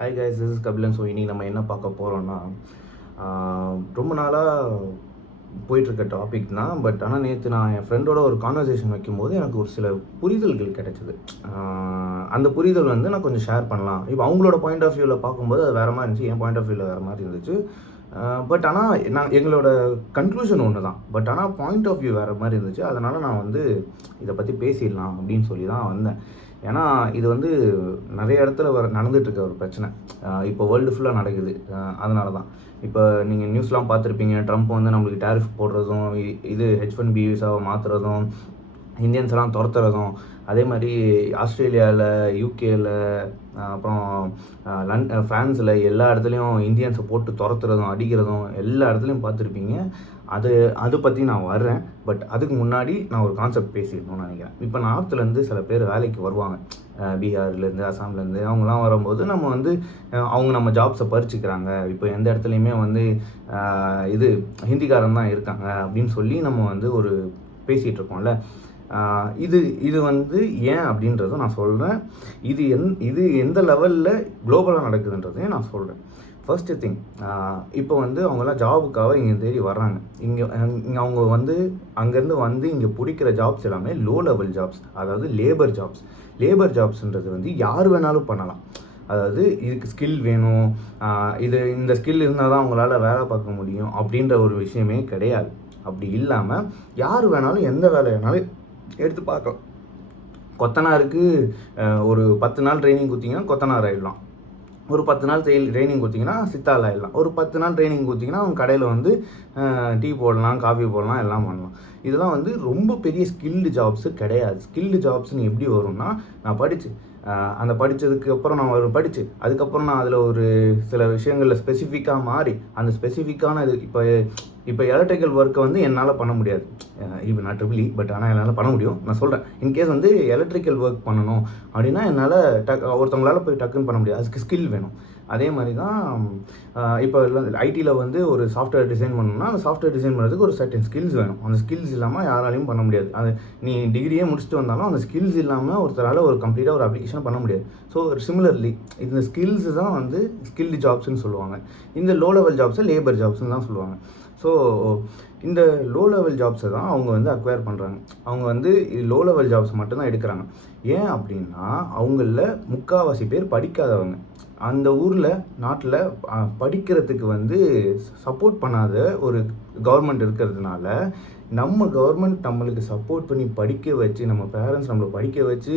Hi guys, this is Kabilan. So இனி நம்ம என்ன பார்க்க போகிறோம்னா, ரொம்ப நாளாக போயிட்டுருக்க டாபிக் தான். பட் ஆனால் நேற்று நான் என் ஃப்ரெண்டோட ஒரு கான்வர்சேஷன் வைக்கும்போது எனக்கு ஒரு சில புரிதல்கள் கிடைச்சிது. அந்த புரிதல் வந்து நான் கொஞ்சம் ஷேர் பண்ணலாம். இப்போ அவங்களோட பாயிண்ட் ஆஃப் வியூவில் பார்க்கும்போது அது வேறு மாதிரி இருந்துச்சு, என் பாயிண்ட் ஆஃப் வியூவில் வேறு மாதிரி இருந்துச்சு. பட் ஆனால் எங்களோட கன்க்ளூஷன் ஒன்று தான். பட் ஆனால் பாயிண்ட் ஆஃப் வியூ வேறு மாதிரி இருந்துச்சு. அதனால் நான் வந்து இதை பற்றி பேசிடலாம் அப்படின்னு சொல்லி தான் வந்தேன். ஏன்னா இது வந்து நிறைய இடத்துல நடந்துகிட்ருக்க ஒரு பிரச்சனை. இப்போ வேர்ல்டு ஃபுல்லாக நடக்குது. அதனால தான் இப்போ நீங்கள் நியூஸ்லாம் பார்த்துருப்பீங்க. ட்ரம்ப் வந்து நம்மளுக்கு டேரிஃப் போடுறதும், இது H1B விசாவை மாற்றுறதும், இந்தியன்ஸ்லாம் துரத்துறதும், அதே மாதிரி ஆஸ்திரேலியாவில், யூகேயில், அப்புறம் ஃப்ரான்ஸில் எல்லா இடத்துலையும் இந்தியன்ஸை போட்டு துரத்துறதும் அடிக்கிறதும் எல்லா இடத்துலையும் பார்த்துருப்பீங்க. அது பற்றி நான் வர்றேன். பட் அதுக்கு முன்னாடி நான் ஒரு கான்செப்ட் பேசிடணும்னு நினைக்கிறேன். இப்போ நார்த்துலேருந்து சில பேர் வேலைக்கு வருவாங்க, பீகார்லேருந்து, அசாம்லேருந்து. அவங்களாம் வரும்போது நம்ம வந்து அவங்க நம்ம ஜாப்ஸை பறிச்சுக்கிறாங்க. இப்போ எந்த இடத்துலையுமே வந்து இது ஹிந்திக்காரன் தான் இருக்காங்க அப்படின்னு சொல்லி நம்ம வந்து ஒரு பேசிகிட்டு இருக்கோம்ல. இது வந்து ஏன் அப்படின்றத நான் சொல்கிறேன். இது எந்த லெவலில் குளோபலாக நடக்குதுன்றதையும் நான் சொல்கிறேன். ஃபர்ஸ்ட் திங், இப்போ வந்து அவங்களாம் ஜாபுக்காக இங்கே தேடி வர்றாங்க. இங்கே அவங்க வந்து அங்கேருந்து வந்து இங்கே பிடிக்கிற ஜாப்ஸ் எல்லாமே லோ லெவல் ஜாப்ஸ், அதாவது லேபர் ஜாப்ஸ். லேபர் ஜாப்ஸ்ன்றது வந்து யார் வேணாலும் பண்ணலாம். அதாவது இதுக்கு ஸ்கில் வேணும், இந்த ஸ்கில் இருந்தால் தான் அவங்களால வேலை பார்க்க முடியும் அப்படின்ற ஒரு விஷயமே கிடையாது. அப்படி இல்லாமல் யார் வேணாலும் எந்த வேலை வேணாலும் எடுத்து பார்க்கலாம். கொத்தனாருக்கு ஒரு 10 நாள் ட்ரைனிங் கொடுத்தீங்கன்னா கொத்தனார் ஆகிடலாம். ஒரு 10 நாள் ட்ரைனிங் கொடுத்தீங்கன்னா சித்தாள் ஆகிடலாம். ஒரு 10 நாள் ட்ரைனிங் கொடுத்தீங்கன்னா அவங்க கடையில் வந்து டீ போடலாம், காஃபி போடலாம், எல்லாம் பண்ணலாம். இதெல்லாம் வந்து ரொம்ப பெரிய ஸ்கில்டு ஜாப்ஸு கிடையாது. ஸ்கில்டு ஜாப்ஸ்னு எப்படி வரும்னா, நான் அந்த படித்ததுக்கு அப்புறம் நான் படித்து அதுக்கப்புறம் நான் அதில் ஒரு சில விஷயங்களில் ஸ்பெசிஃபிக்காக மாறி அந்த ஸ்பெசிஃபிக்கான இது இப்போ எலக்ட்ரிக்கல் ஒர்க்கை வந்து என்னால் பண்ண முடியாது. இப்போ நான் ட்ரிபிள் இ, பட் ஆனால் என்னால் பண்ண முடியும். நான் சொல்கிறேன், இன்கேஸ் வந்து எலக்ட்ரிக்கல் ஒர்க் பண்ணணும் அப்படின்னா என்னால் ஒருத்தவங்களால் போய் டக்குன்னு பண்ண முடியாது. அதுக்கு ஸ்கில் வேணும். அதே மாதிரி தான் இப்போ ஐடியில் வந்து ஒரு சாஃப்ட்வேர் டிசைன் பண்ணணும்னா அந்த சாஃப்ட்வேர் டிசைன் பண்ணுறதுக்கு ஒரு சர்டன் ஸ்கில்ஸ் வேணும். அந்த ஸ்கில்ஸ் இல்லாமல் யாராலையும் பண்ண முடியாது. அது நீ டிகிரியே முடிச்சுட்டு வந்தாலும் அந்த ஸ்கில்ஸ் இல்லாமல் ஒருத்தரால் ஒரு கம்ப்ளீட்டாக ஒரு அப்ளிகேஷன் பண்ண முடியாது. ஸோ சிமிலர்லி இந்த ஸ்கில்ஸ் தான் வந்து ஸ்கில்டு ஜாப்ஸ்ன்னு சொல்லுவாங்க. இந்த லோ லெவல் ஜாப்ஸை லேபர் ஜாப்ஸ்ன்னு தான் சொல்லுவாங்க. ஸோ இந்த லோ லெவல் ஜாப்ஸை தான் அவங்க வந்து அக்வயர் பண்ணுறாங்க. அவங்க வந்து லோ லெவல் ஜாப்ஸ் மட்டும்தான் எடுக்கிறாங்க. ஏன் அப்படின்னா அவங்களில் முக்கால்வாசி பேர் படிக்காதவங்க. அந்த ஊரில் நாட்டில் படிக்கிறதுக்கு வந்து சப்போர்ட் பண்ணாத ஒரு கவர்மெண்ட் இருக்கிறதுனால, நம்ம கவர்மெண்ட் நம்மளுக்கு சப்போர்ட் பண்ணி படிக்க வச்சு, நம்ம பேரண்ட்ஸ் நம்மளை படிக்க வச்சு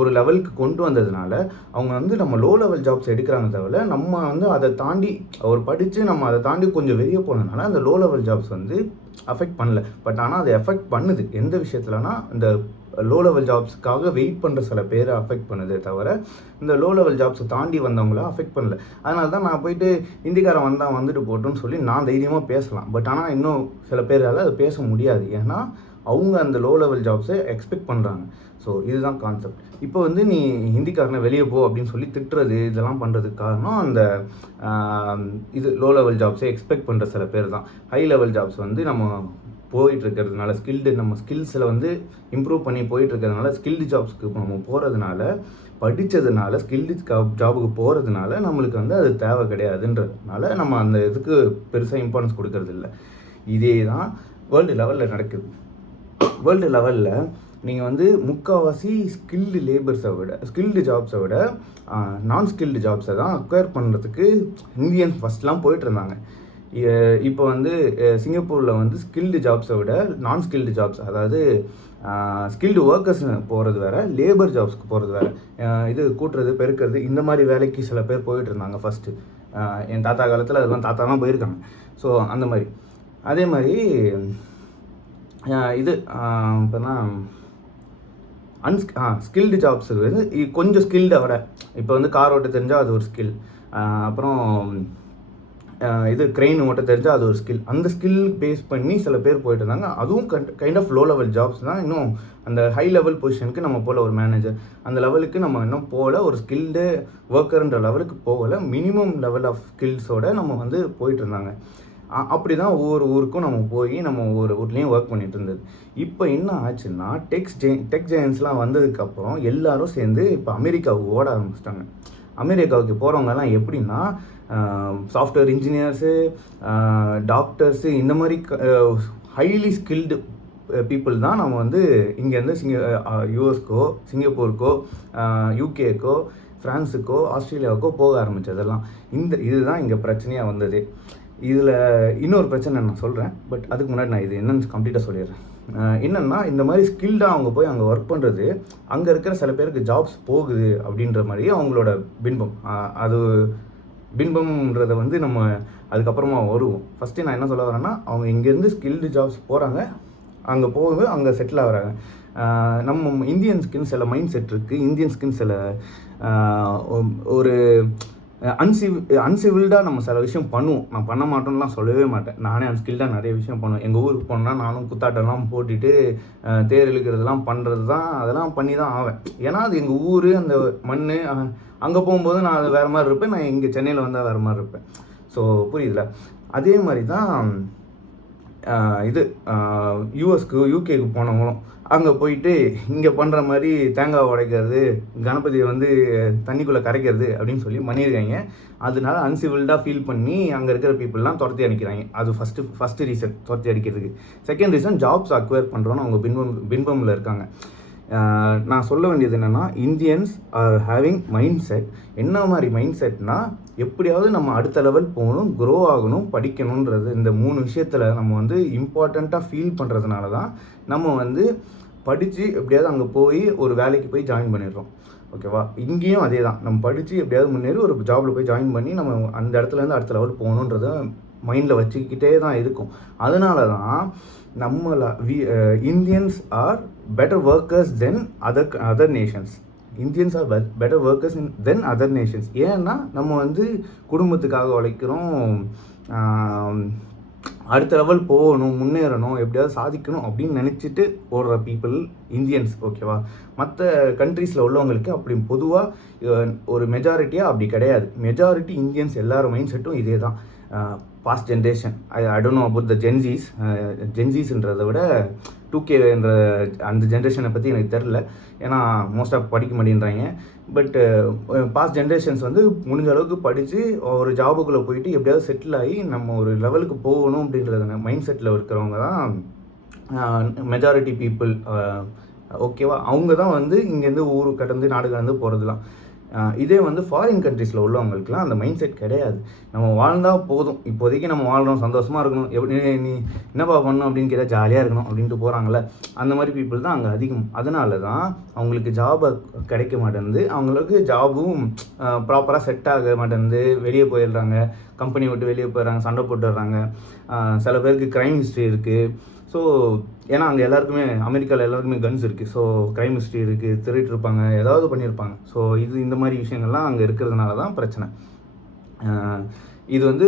ஒரு லெவலுக்கு கொண்டு வந்ததுனால அவங்க வந்து நம்ம லோ லெவல் ஜாப்ஸ் எடுக்கிறாங்க. தவிர நம்ம வந்து அதை தாண்டி படித்து நம்ம அதை தாண்டி கொஞ்சம் வெளியே போனதுனால அந்த லோ லெவல் ஜாப்ஸ் வந்து அஃபெக்ட் பண்ணல. பட் ஆனால் அது எஃபெக்ட் பண்ணுது. எந்த விஷயத்துலனா, இந்த லோ லெவல் ஜாப்ஸுக்காக வெயிட் பண்ணுற சில பேரை அஃபெக்ட் பண்ணுதே தவிர இந்த லோ லெவல் ஜாப்ஸை தாண்டி வந்தவங்கள அஃபெக்ட் பண்ணல. அதனால தான் நான் போயிட்டு இந்திக்காரன் வந்துட்டு போட்டோன்னு சொல்லி நான் தைரியமாக பேசலாம். பட் ஆனால் இன்னும் சில பேரால் அதை பேச முடியாது. ஏன்னா அவங்க அந்த லோ லெவல் ஜாப்ஸை எக்ஸ்பெக்ட் பண்ணுறாங்க. ஸோ இதுதான் கான்செப்ட். இப்போ வந்து நீ ஹிந்திக்காரனை வெளியே போ அப்படின்னு சொல்லி திட்டுறது, இதெல்லாம் பண்ணுறதுக்கு காரணம் அந்த இது லோ லெவல் ஜாப்ஸை எக்ஸ்பெக்ட் பண்ணுற சில பேர் தான். ஹை லெவல் ஜாப்ஸ் வந்து நம்ம போயிட்டுருக்கிறதுனால, நம்ம ஸ்கில்ஸில் வந்து இம்ப்ரூவ் பண்ணி போயிட்டுருக்கிறதுனால, ஸ்கில்டு ஜாப்ஸ்க்கு நம்ம போகிறதுனால, படித்ததுனால, ஸ்கில்டு ஜாபுக்கு போகிறதுனால நம்மளுக்கு வந்து அது தேவை கிடையாதுன்றதுனால நம்ம அந்த இதுக்கு பெருசாக இம்பார்ட்டன்ஸ் கொடுக்கறது இல்லை. இதே தான் வேர்ல்டு லெவலில் நடக்குது. வேர்ல்டு லெவலில் நீங்கள் வந்து முக்கால்வாசி ஸ்கில்டு ஜாப்ஸை விட நான் ஸ்கில்டு ஜாப்ஸை தான் அக்வயர் பண்ணுறதுக்கு இந்தியன்ஸ் ஃபஸ்ட்லாம் போயிட்டு இருந்தாங்க. இப்போ வந்து சிங்கப்பூரில் வந்து ஸ்கில்டு ஜாப்ஸை விட நான் ஸ்கில்டு ஜாப்ஸ், அதாவது ஸ்கில்டு ஒர்க்கர்ஸ் போகிறது வேறு, லேபர் ஜாப்ஸ்க்கு போகிறது வேறு. இது கூட்டுறது, பெருக்கிறது, இந்த மாதிரி வேலைக்கு சில பேர் போயிட்டு இருந்தாங்க ஃபஸ்ட்டு. என் தாத்தா காலத்தில் அதெல்லாம் தாத்தாலாம் போயிருக்காங்க. ஸோ அந்த மாதிரி. அதே மாதிரி இது இப்போனா ஸ்கில்டு ஜாப்ஸ் வந்து கொஞ்சம் ஸ்கில்டை விட, இப்போ வந்து கார் ஓட்ட தெரிஞ்சால் அது ஒரு ஸ்கில், அப்புறம் இது க்ரெயின் ஓட்ட தெரிஞ்சால் அது ஒரு ஸ்கில். அந்த ஸ்கில் பேஸ் பண்ணி சில பேர் போயிட்டு இருந்தாங்க. அதுவும் kind of low level jobs தான். இன்னும் அந்த ஹை லெவல் பொசிஷனுக்கு நம்ம போகல, ஒரு மேனேஜர் அந்த லெவலுக்கு நம்ம இன்னும் போகல, ஒரு ஸ்கில்டு ஒர்க்கர்ன்ற லெவலுக்கு போகலை. மினிமம் லெவல் ஆஃப் ஸ்கில்ஸோடு நம்ம வந்து போயிட்டு இருந்தாங்க. அப்படி தான் ஒவ்வொரு ஊருக்கும் நம்ம போய் நம்ம ஒவ்வொரு ஊர்லேயும் ஒர்க் பண்ணிகிட்டு இருந்தது. இப்போ என்ன ஆச்சுன்னா, டெக் ஜெயன்ஸ்லாம் வந்ததுக்கப்புறம் எல்லாரும் சேர்ந்து இப்போ அமெரிக்காவுக்கு ஓட ஆரம்பிச்சிட்டாங்க. அமெரிக்காவுக்கு போகிறவங்கலாம் எப்படின்னா சாஃப்ட்வேர் இன்ஜினியர்ஸு, டாக்டர்ஸு, இந்த மாதிரி ஹைலி ஸ்கில்டு பீப்புள் தான் நம்ம வந்து இங்கேருந்து யூஎஸ்க்கோ, சிங்கப்பூருக்கோ, யூகேக்கோ, ஃப்ரான்ஸுக்கோ, ஆஸ்திரேலியாவுக்கோ போக ஆரம்பித்ததெல்லாம். இதுதான் இங்கே பிரச்சனையாக வந்தது. இதில் இன்னொரு பிரச்சனை நான் சொல்கிறேன், பட் அதுக்கு முன்னாடி நான் இது என்னென்னு கம்ப்ளீட்டாக சொல்லிடுறேன். என்னென்னா, இந்த மாதிரி ஸ்கில்டாக அவங்க போய் அங்கே ஒர்க் பண்ணுறது, அங்கே இருக்கிற சில பேருக்கு ஜாப்ஸ் போகுது அப்படின்ற மாதிரி அவங்களோட பின்பம். அது பின்பம்ன்றதை வந்து நம்ம அதுக்கப்புறமா வருவோம். ஃபஸ்ட்டு நான் என்ன சொல்ல வரேன்னா, அவங்க இங்கேருந்து ஸ்கில்டு ஜாப்ஸ் போகிறாங்க, அங்கே போகுது, அங்கே செட்டில் ஆகிறாங்க. நம்ம இந்தியன்ஸ்க்குன்னு சில மைண்ட் செட் இருக்குது. இந்தியன்ஸ்க்குன்னு சில ஒரு அன்சிவில்டாக நம்ம சில விஷயம் பண்ணுவோம். நான் பண்ண மாட்டோம்லாம் சொல்லவே மாட்டேன். நானே அன்ஸ்கில்டாக நிறைய விஷயம் பண்ணுவேன். எங்கள் ஊருக்கு போனோன்னா நானும் குத்தாட்டெல்லாம் போட்டுட்டு தேர் இழுக்கிறதுலாம் பண்ணுறது தான், அதெல்லாம் பண்ணி தான் ஆவேன். ஏன்னா அது எங்கள் ஊர், அந்த மண். அங்கே போகும்போது நான் அது வேறு மாதிரி இருப்பேன், நான் இங்கே சென்னையில் வந்தால் வேறு மாதிரி இருப்பேன். ஸோ புரியுதுல? அதே மாதிரி தான் இது யூஎஸ்க்கு, யூகேக்கு போனவங்களும் அங்கே போயிட்டு இங்கே பண்ணுற மாதிரி தேங்காய் உடைக்கிறது, கணபதியை வந்து தண்ணிக்குள்ளே கரைக்கிறது அப்படின்னு சொல்லி பண்ணியிருக்காங்க. அதனால அன்சிவில்டாக ஃபீல் பண்ணி அங்கே இருக்கிற பீப்புளெலாம் துரத்தி அடிக்கிறாங்க. அது ஃபஸ்ட்டு ரீசன் துரத்தி அடிக்கிறதுக்கு. செகண்ட் ரீசன், ஜாப்ஸ் அக்வயர் பண்ணுறோன்னு அவங்க பின்பமில் இருக்காங்க. நான் சொல்ல வேண்டியது என்னென்னா, Indians are having mind set. என்ன மாதிரி மைண்ட் செட்னா, எப்படியாவது நம்ம அடுத்த லெவல் போகணும், க்ரோ ஆகணும், படிக்கணுன்றது. இந்த 3 விஷயத்தில் நம்ம வந்து இம்பார்ட்டண்ட்டாக ஃபீல் பண்ணுறதுனால தான் நம்ம வந்து படித்து எப்படியாவது அங்கே போய் ஒரு வேலைக்கு போய் ஜாயின் பண்ணிடுறோம். ஓகேவா? இங்கேயும் அதே தான். நம்ம படித்து எப்படியாவது முன்னேறி ஒரு ஜாபில் போய் ஜாயின் பண்ணி நம்ம அந்த இடத்துலேருந்து அடுத்த லெவல் போகணுன்றத மைண்டில் வச்சுக்கிட்டே தான் இருக்கும். அதனால தான் Indians are better workers than other nations. Indians are better workers than other nations. ஏன்னா நம்ம வந்து குடும்பத்துக்காக உழைக்கிறோம், அடுத்த லெவல் போகணும், முன்னேறணும், எப்படியாவது சாதிக்கணும் அப்படின்னு நினச்சிட்டு ஓடுற பீப்புள் இந்தியன்ஸ். ஓகேவா? மற்ற கண்ட்ரீஸில் உள்ளவங்களுக்கு அப்படி பொதுவாக ஒரு மெஜாரிட்டியாக அப்படி கிடையாது. மெஜாரிட்டி இந்தியன்ஸ் எல்லாரும் மைண்ட் செட்டும் இதே தான். Past generation, I don't know about the ஜென்ஸீஸ்ன்றதை விட 2K என்ற அந்த ஜென்ரேஷனை பற்றி எனக்கு தெரில. ஏன்னா மோஸ்ட்டாக படிக்க மாட்டேன்றாங்க. பட் பாஸ்ட் ஜென்ரேஷன்ஸ் வந்து முடிஞ்ச அளவுக்கு படித்து ஒரு ஜாபுக்குள்ளே போயிட்டு எப்படியாவது செட்டில் ஆகி நம்ம ஒரு லெவலுக்கு போகணும் அப்படின்றத மைண்ட் செட்டில் இருக்கிறவங்க தான் மெஜாரிட்டி பீப்புள். ஓகேவா? அவங்க தான் வந்து இங்கேருந்து ஊர் கடந்து நாடு கடந்து போகிறதுலாம். இதே வந்து ஃபாரின் கண்ட்ரீஸில் உள்ளவங்களுக்குலாம் அந்த மைண்ட் செட் கிடையாது. நம்ம வாழ்ந்தால் போதும், இப்போதைக்கு நம்ம வாழ்கிறோம், சந்தோஷமாக இருக்கணும், எப்படி நீ என்னப்பா பண்ணணும் அப்படின்னு கேட்டால் ஜாலியாக இருக்கணும் அப்படின்ட்டு போகிறாங்களே, அந்த மாதிரி பீப்புள் தான் அங்கே அதிகம். அதனால தான் அவங்களுக்கு ஜாபை கிடைக்க மாட்டேங்குது, அவங்களுக்கு ஜாபும் ப்ராப்பராக செட் ஆக மாட்டேங்குது, வெளியே போயிடுறாங்க, கம்பெனி விட்டு வெளியே போயிடுறாங்க, சண்டை போட்டுடுறாங்க. சில பேருக்கு க்ரைம் ஹிஸ்ட்ரி இருக்குது. ஸோ ஏன்னா அங்கே எல்லாருக்குமே, அமெரிக்காவில் எல்லாருக்குமே கன்ஸ் இருக்குது. ஸோ க்ரைம் ஹிஸ்ட்ரி இருக்குது, திருட்டு இருப்பாங்க, ஏதாவது பண்ணியிருப்பாங்க. ஸோ இந்த மாதிரி விஷயங்கள்லாம் அங்கே இருக்கிறதுனால தான் பிரச்சனை. இது வந்து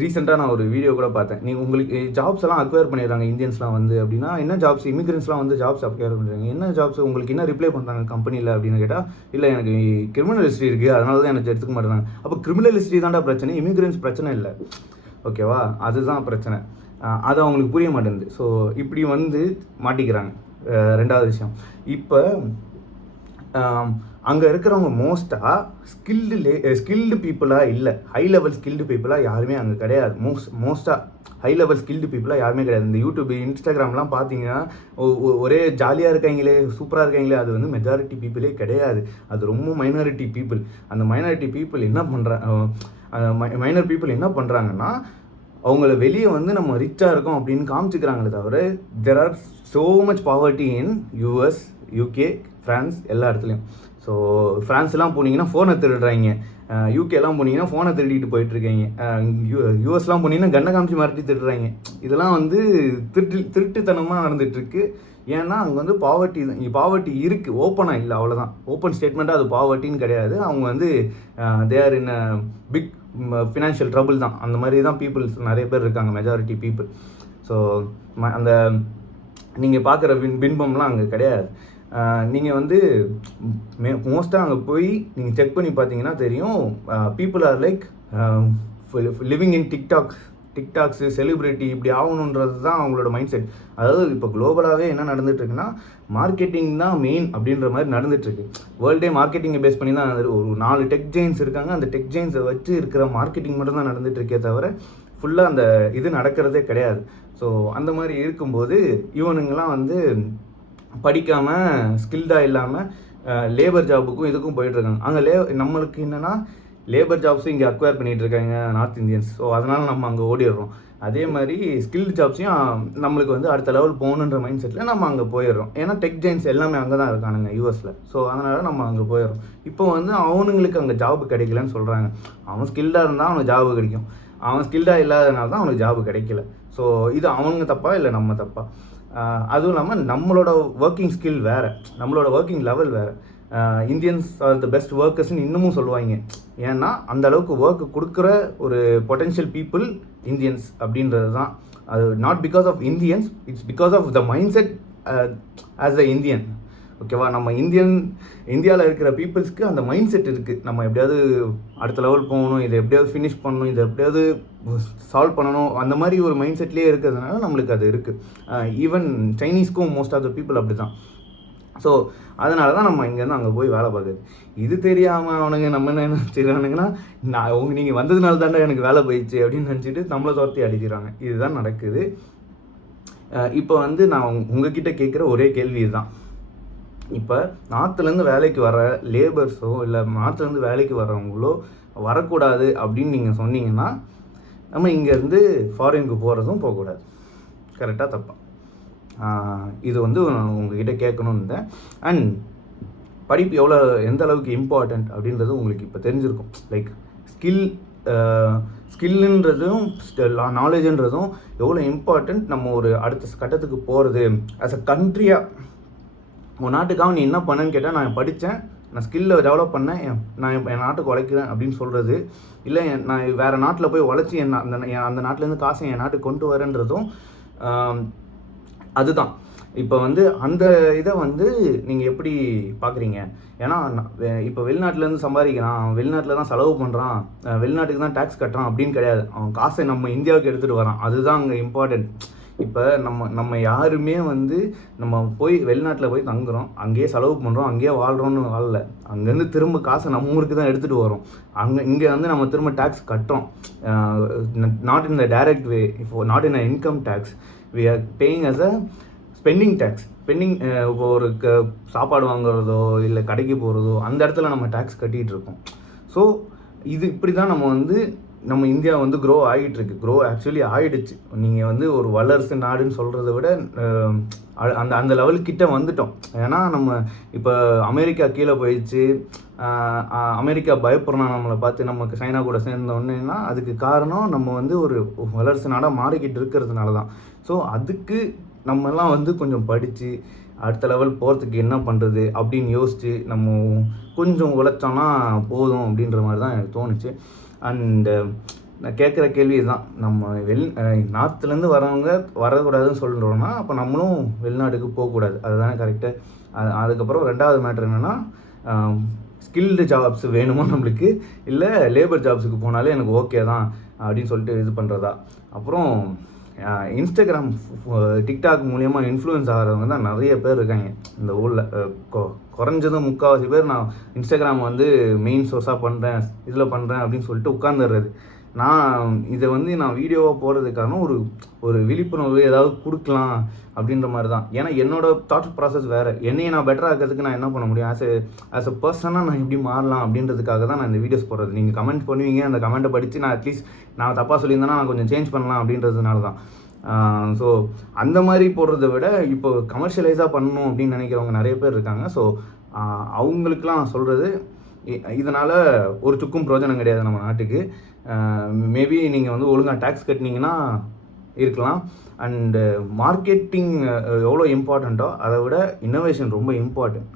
ரீசெண்டாக நான் ஒரு வீடியோ கூட பார்த்தேன். உங்களுக்கு ஜாப்ஸ் எல்லாம் அக்வயர் பண்ணிடுறாங்க இந்தியன்ஸ்லாம் வந்து அப்படின்னா, என்ன ஜாப்ஸ், இமிக்ரெண்ட்ஸ்லாம் வந்து ஜாப்ஸ் அக்வயர் பண்ணுறாங்க, என்ன ஜாப்ஸ் உங்களுக்கு என்ன ரிப்ளை பண்ணுறாங்க கம்பெனியில் அப்படின்னு கேட்டால், இல்லை எனக்கு கிரிமினல் ஹிஸ்ட்ரி இருக்குது, அதனால தான் எனக்கு எடுத்துக்க மாட்டேறாங்க. அப்போ கிரிமினல் ஹிஸ்ட்ரி தான்டா பிரச்சனை, இமிக்ரெண்ட்ஸ் பிரச்சனை இல்லை. ஓகேவா? அதுதான் பிரச்சனை. அது அவங்களுக்கு புரிய மாட்டேங்குது. ஸோ இப்படி வந்து மாட்டிக்கிறாங்க. ரெண்டாவது விஷயம், இப்போ அங்கே இருக்கிறவங்க மோஸ்ட்டாக ஸ்கில்டு பீப்புளாக இல்லை, ஹை லெவல் ஸ்கில்டு பீப்புளாக யாருமே அங்கே கிடையாது. மோஸ்ட்டாக ஹை லெவல் ஸ்கில்டு பீப்புளாக யாருமே கிடையாது. இந்த யூடியூப், இன்ஸ்டாகிராம்லாம் பார்த்தீங்கன்னா ஒரே ஜாலியாக இருக்காங்களே, சூப்பராக இருக்காங்களே, அது வந்து மெஜாரிட்டி பீப்புளே கிடையாது. அது ரொம்ப மைனாரிட்டி பீப்புள். அந்த மைனாரிட்டி பீப்புள் என்ன மைனர் பீப்புள் என்ன பண்ணுறாங்கன்னா, அவங்கள வெளியே வந்து நம்ம ரிச்சாக இருக்கோம் அப்படின்னு காமிச்சிக்கிறாங்களே தவிர, there are so much poverty in US, UK, France, எல்லா இடத்துலையும். ஸோ ஃப்ரான்ஸ்லாம் போனீங்கன்னா ஃபோனை திருடுறாங்க, யூகேலாம் போனீங்கன்னா ஃபோனை திருடிட்டு போயிட்டுருக்கீங்க, யூஎஸ்லாம் போனீங்கன்னா கண்ணை காமிச்சு மிரட்டி திருடுறாங்க. இதெல்லாம் வந்து திருட்டுத்தனமாக நடந்துகிட்ருக்கு. ஏன்னா அங்கே வந்து பாவர்ட்டி இருக்குது, ஓப்பனாக இல்லை, அவ்வளோதான். ஓப்பன் ஸ்டேட்மெண்ட்டாக அது பாவர்ட்டின்னு கிடையாது. அவங்க வந்து they are in big financial trouble தான். அந்த மாதிரி தான் பீப்புள்ஸ் நிறைய பேர் இருக்காங்க, மெஜாரிட்டி பீப்புள். ஸோ அந்த நீங்கள் பார்க்குற பின்பம்லாம் அங்கே கிடையாது. நீங்கள் வந்து மோஸ்ட்டாக அங்கே போய் நீங்கள் செக் பண்ணி பார்த்தீங்கன்னா தெரியும், people are like living in டிக்டாக்ஸு, செலிப்ரிட்டி இப்படி ஆகணுன்றது தான் அவங்களோட மைண்ட் செட். அதாவது இப்போ குளோபலாகவே என்ன நடந்துட்டுருக்குன்னா, மார்க்கெட்டிங் தான் மெயின் அப்படின்ற மாதிரி நடந்துட்டுருக்கு. வேர்ல்டே மார்க்கெட்டிங்கை பேஸ் பண்ணி தான் ஒரு 4 டெக் ஜெயின்ஸ் இருக்காங்க. அந்த டெக் ஜெயின்ஸை வச்சு இருக்கிற மார்க்கெட்டிங் மட்டும் தான் நடந்துட்டுருக்கே தவிர ஃபுல்லாக அந்த இது நடக்கிறதே கிடையாது. ஸோ அந்த மாதிரி இருக்கும்போது இவனுங்கெல்லாம் வந்து படிக்காமல், ஸ்கில்டாக இல்லாமல் லேபர் ஜாபுக்கும் இதுக்கும் போயிட்டுருக்காங்க. அங்கே நம்மளுக்கு என்னென்னா லேபர் ஜாப்ஸும் இங்கே அக்வயர் பண்ணிகிட்டு இருக்காங்க நார்த் இந்தியன்ஸ். ஸோ அதனால் நம்ம அங்கே ஓடிடுறோம். அதே மாதிரி ஸ்கில் ஜாப்ஸையும் நம்மளுக்கு வந்து அடுத்த லெவல் போகணுன்ற மைண்ட் செட்டில் நம்ம அங்கே போயிடுறோம். ஏன்னா டெக் ஜெயின்ஸ் எல்லாமே அங்கே தான் இருக்கானுங்க யூஎஸில். ஸோ அதனால் நம்ம அங்கே போயிடுறோம். இப்போ வந்து அவனுங்களுக்கு அங்கே ஜாப் கிடைக்கலன்னு சொல்கிறாங்க. அவன் ஸ்கில்டாக இருந்தால் அவனுக்கு ஜாபு கிடைக்கும். அவன் ஸ்கில்டாக இல்லாதனால தான் அவனுக்கு ஜாபு கிடைக்கல. ஸோ இது அவனுங்க தப்பா இல்லை நம்ம தப்பா? அதுவும் இல்லாமல் நம்மளோட ஒர்க்கிங் ஸ்கில் வேறு, நம்மளோட ஒர்க்கிங் லெவல் வேறு. இந்தியன்ஸ் ஆர் த பெஸ்ட் ஒர்க்கர்ஸ்ன்னு இன்னமும் சொல்லுவாங்க. ஏன்னா அந்த அளவுக்கு ஒர்க்கு கொடுக்குற ஒரு பொட்டென்ஷியல் பீப்புள் இந்தியன்ஸ் அப்படின்றது தான். அது not because of Indians, it's because of the mind set as a Indian. ஓகேவா? நம்ம இந்தியாவில் இருக்கிற பீப்புள்ஸ்க்கு அந்த மைண்ட் செட் இருக்குது. நம்ம எப்படியாவது அடுத்த லெவல் போகணும், இதை எப்படியாவது ஃபினிஷ் பண்ணணும், இதை எப்படியாவது சால்வ் பண்ணணும், அந்த மாதிரி ஒரு மைண்ட் செட்லேயே இருக்கிறதுனால நம்மளுக்கு அது இருக்குது. ஈவன் சைனீஸ்க்கும் மோஸ்ட் ஆஃப் த பீப்புள் அப்படி தான். ஸோ அதனால தான் நம்ம இங்கேருந்து அங்கே போய் வேலை பார்க்குது. இது தெரியாமல் அவனுங்க நம்ம என்ன நினச்சிக்கிறானுங்கன்னா, நீங்கள் வந்ததுனால தாண்டா எனக்கு வேலை போயிடுச்சு அப்படின்னு நினச்சிட்டு நம்மளை துரத்தி அடிக்கிறாங்க. இதுதான் நடக்குது. இப்போ வந்து நான் உங்ககிட்ட கேட்குற ஒரே கேள்வி இதுதான். இப்போ நார்த்துலேருந்து வேலைக்கு வர லேபர்ஸோ இல்லை நார்த்துலேருந்து வேலைக்கு வர்றவங்களோ வரக்கூடாது அப்படின்னு நீங்கள் சொன்னீங்கன்னா, நம்ம இங்கேருந்து ஃபாரினுக்கு போகிறதும் போகக்கூடாது. கரெக்டாக தப்பா? இது வந்து நான் உங்ககிட்ட கேட்கணுன்னு இருந்தேன். அண்ட் படிப்பு எந்த அளவுக்கு இம்பார்ட்டண்ட் அப்படின்றது உங்களுக்கு இப்போ தெரிஞ்சிருக்கும். லைக் ஸ்கில்லுன்றதும் நாலேஜுன்றதும் எவ்வளோ இம்பார்ட்டண்ட். நம்ம ஒரு அடுத்த கட்டத்துக்கு போகிறது ஆஸ் அ கண்ட்ரியாக. உன் நாட்டுக்காக நீ என்ன பண்ணேன்னு கேட்டால், நான் படித்தேன், நான் ஸ்கில்லை டெவலப் பண்ணேன், நான் என் நாட்டுக்கு உழைக்கிறேன் அப்படின்னு சொல்கிறது. இல்லை நான் வேறு நாட்டில் போய் உழைச்சி அந்த நாட்டிலேருந்து காசை என் நாட்டுக்கு கொண்டு வரேன்றதும் அதுதான். இப்போ வந்து அந்த இதை வந்து நீங்கள் எப்படி பார்க்குறீங்க? ஏன்னா இப்போ வெளிநாட்டிலேருந்து சம்பாதிக்கிறான், வெளிநாட்டில் தான் செலவு பண்ணுறான், வெளிநாட்டுக்கு தான் டேக்ஸ் கட்டுறான் அப்படின்னு கிடையாது. அவன் காசை நம்ம இந்தியாவுக்கு எடுத்துகிட்டு வரான். அதுதான் அங்கே இம்பார்ட்டன்ட். இப்போ நம்ம யாருமே வந்து நம்ம போய் வெளிநாட்டில் போய் தங்குறோம், அங்கேயே செலவு பண்ணுறோம், அங்கேயே வாழ்கிறோன்னு வாழல. அங்கேருந்து திரும்ப காசை நம்ம ஊருக்கு தான் எடுத்துகிட்டு வரோம். இங்கே வந்து நம்ம திரும்ப டேக்ஸ் கட்டுறோம். Not in the direct way, இப்போ not in a income tax, we are paying as a spending tax. இப்போ ஒரு சாப்பாடு வாங்குறதோ இல்லை கடைக்கு போகிறதோ அந்த இடத்துல நம்ம டேக்ஸ் கட்டிகிட்டு இருக்கோம். ஸோ இது இப்படி தான் நம்ம இந்தியா வந்து க்ரோ ஆகிட்டுருக்கு. ஆக்சுவலி ஆகிடுச்சு. நீங்கள் வந்து ஒரு வல்லரசு நாடுன்னு சொல்கிறத விட அந்த லெவலுக்கிட்ட வந்துட்டோம். ஏன்னா நம்ம இப்போ அமெரிக்கா கீழே போயிடுச்சு. அமெரிக்கா பயப்படுறான் நம்மளை பார்த்து. நமக்கு சைனா கூட சேர்ந்தோன்னா அதுக்கு காரணம் நம்ம வந்து ஒரு வல்லரசு நாடாக மாறிக்கிட்டு இருக்கிறதுனால தான். ஸோ அதுக்கு நம்மெல்லாம் வந்து கொஞ்சம் படித்து அடுத்த லெவல் போகிறதுக்கு என்ன பண்ணுறது அப்படின்னு யோசித்து நம்ம கொஞ்சம் உழைச்சோன்னா போதும் அப்படின்ற மாதிரி தான் எனக்கு தோணுச்சு. அண்டு நான் கேட்குற கேள்வி தான், நம்ம நார்த்துலேருந்து வரவங்க வரக்கூடாதுன்னு சொல்கிறோன்னா அப்போ நம்மளும் வெளிநாட்டுக்கு போகக்கூடாது. அதுதானே கரெக்டு. அதுக்கப்புறம் ரெண்டாவது மேட்ரு என்னென்னா, ஸ்கில்டு ஜாப்ஸ் வேணுமா நம்மளுக்கு, இல்லை லேபர் ஜாப்ஸுக்கு போனாலே எனக்கு ஓகே தான் அப்படின்னு சொல்லிட்டு இது பண்ணுறதா. அப்புறம் இன்ஸ்டாகிராம், டிக்டாக் மூலயமா இன்ஃப்ளூயன்ஸ் ஆகிறவங்க தான் நிறைய பேர் இருக்காங்க இந்த ஊரில். குறைஞ்சதும் 3/4 பேர் நான் இன்ஸ்டாகிராம் வந்து மெயின் சோர்ஸாக பண்ணுறேன், இதில் பண்ணுறேன் அப்படின்னு சொல்லிட்டு உட்காந்துடுறது. நான் இதை வந்து நான் வீடியோவாக போடுறதுக்கான ஒரு விழிப்புணர்வு ஏதாவது கொடுக்கலாம் அப்படின்ற மாதிரி தான். ஏன்னா என்னோடய தாட் ப்ராசஸ் வேறு. என்னையை நான் பெட்டராக இருக்கிறதுக்கு நான் என்ன பண்ண முடியும், ஆஸ் அ பர்சனாக நான் எப்படி மாறலாம் அப்படின்றதுக்காக தான் நான் இந்த வீடியோஸ் போடுறது. நீங்கள் கமெண்ட் பண்ணுவீங்க, அந்த கமெண்ட்டை படித்து நான் அட்லீஸ்ட் நான் தப்பாக சொல்லியிருந்தேன்னா நான் கொஞ்சம் சேஞ்ச் பண்ணலாம் அப்படின்றதுனால தான். ஸோ அந்த மாதிரி போடுறத விட இப்போ கமர்ஷியலைஸாக பண்ணணும் அப்படின்னு நினைக்கிறவங்க நிறைய பேர் இருக்காங்க. ஸோ அவங்களுக்கெலாம் நான் சொல்கிறது, இதனால் ஒரு சுக்கும் பிரயோஜனம் கிடையாது நம்ம நாட்டுக்கு. மேபி நீங்கள் வந்து ஒழுங்காக டேக்ஸ் கட்டினீங்கன்னா இருக்கலாம். அண்டு மார்க்கெட்டிங் எவ்வளோ இம்பார்ட்டண்ட்டோ அதை விட இன்னோவேஷன் ரொம்ப இம்பார்ட்டன்ட்.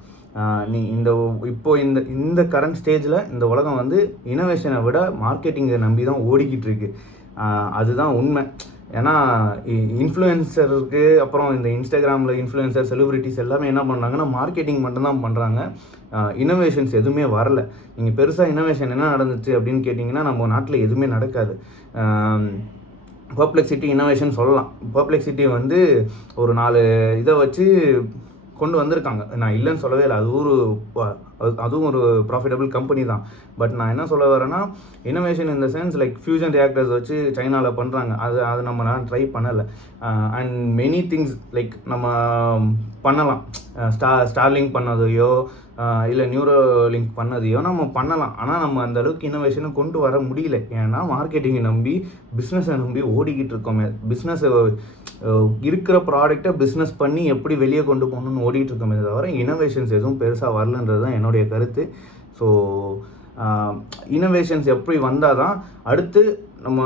இந்த கரண்ட் ஸ்டேஜில் இந்த உலகம் வந்து இன்னோவேஷனை விட மார்க்கெட்டிங்கை நம்பி தான் ஓடிக்கிட்டு இருக்கு. அதுதான் உண்மை. ஏன்னா இன்ஃப்ளூயன்சருக்கு அப்புறம் இந்த இன்ஸ்டாகிராமில் இன்ஃப்ளூயன்சர், செலிபிரிட்டிஸ் எல்லாமே என்ன பண்ணுறாங்கன்னா மார்க்கெட்டிங் மட்டும்தான் பண்ணுறாங்க. இன்னோவேஷன்ஸ் எதுவுமே வரல. நீங்கள் பெருசாக இன்னோவேஷன் என்ன நடந்துச்சு அப்படின்னு கேட்டிங்கன்னா நம்ம நாட்டில் எதுவுமே நடக்காது. பெர்ப்ளெக்சிட்டி இன்னோவேஷன் சொல்லலாம். பெர்ப்ளெக்சிட்டி வந்து ஒரு 4 இதை வச்சு கொண்டு வந்திருக்காங்க. நான் இல்லைன்னு சொல்லவே இல்லை. அதுவும் ஒரு ப்ராஃபிட்டபிள் கம்பெனி தான். பட் நான் என்ன சொல்ல வரேன்னா, innovation in the sense like fusion reactors வச்சு சைனாவில் பண்ணுறாங்க. அது நம்ம ட்ரை பண்ணலை. அண்ட் மெனி திங்ஸ் லைக் நம்ம பண்ணலாம். ஸ்டார்லிங்க் பண்ணதையோ இல்லை நியூரோலிங்க் பண்ணதையோ நம்ம பண்ணலாம். ஆனால் நம்ம அந்த அளவுக்கு இன்னோவேஷனை கொண்டு வர முடியல. ஏன்னா மார்க்கெட்டிங்கை நம்பி, பிஸ்னஸை நம்பி ஓடிக்கிட்டு இருக்கோமே. பிஸ்னஸை இருக்கிற ப்ராடக்டை பிஸ்னஸ் பண்ணி எப்படி வெளியே கொண்டு போகணுன்னு ஓடிட்டு இருக்கோமே தவிர இன்னோவேஷன்ஸ் எதுவும் பெருசாக வரலன்றது தான் என்னுடைய கருத்து. ஸோ இன்னோவேஷன்ஸ் எப்படி வந்தால் தான் அடுத்து நம்ம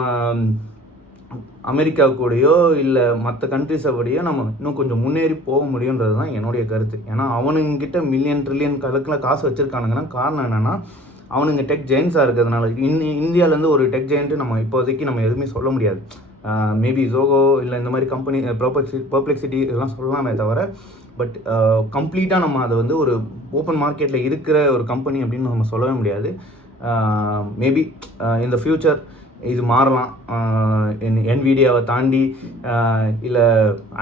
அமெரிக்கா கூடயோ இல்லை மற்ற கண்ட்ரிஸை கூடயோ நம்ம இன்னும் கொஞ்சம் முன்னேறி போக முடியுன்றது தான் என்னுடைய கருத்து. ஏன்னா அவனுங்கிட்ட மில்லியன் ட்ரில்லியன் கணக்கில் காசு வச்சுருக்கானுங்கன்னா காரணம் என்னென்னா அவனுங்க டெக் ஜெயின்ஸாக இருக்கிறதுனால. இந்தியாவிலேருந்து ஒரு டெக் ஜெயின்ட்டு நம்ம இப்போதைக்கு நம்ம எதுவுமே சொல்ல முடியாது. மேபி ஜோகோ இல்லை இந்த மாதிரி கம்பெனி பெர்ப்ளெக்சிட்டி இதெல்லாம் சொல்லலாமே தவிர, பட் கம்ப்ளீட்டாக நம்ம அதை வந்து ஒரு ஓப்பன் மார்க்கெட்டில் இருக்கிற ஒரு கம்பெனி அப்படின்னு நம்ம சொல்லவே முடியாது. மேபி இந்த ஃப்யூச்சர் இது மாறலாம். என்விடியாவை தாண்டி இல்லை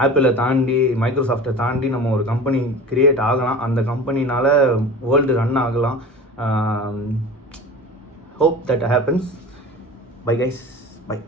ஆப்பிளை தாண்டி மைக்ரோசாஃப்டை தாண்டி நம்ம ஒரு கம்பெனி கிரியேட் ஆகலாம். அந்த கம்பெனினால் வேர்ல்டு ரன் ஆகலாம். hope that happens. Bye guys, bye.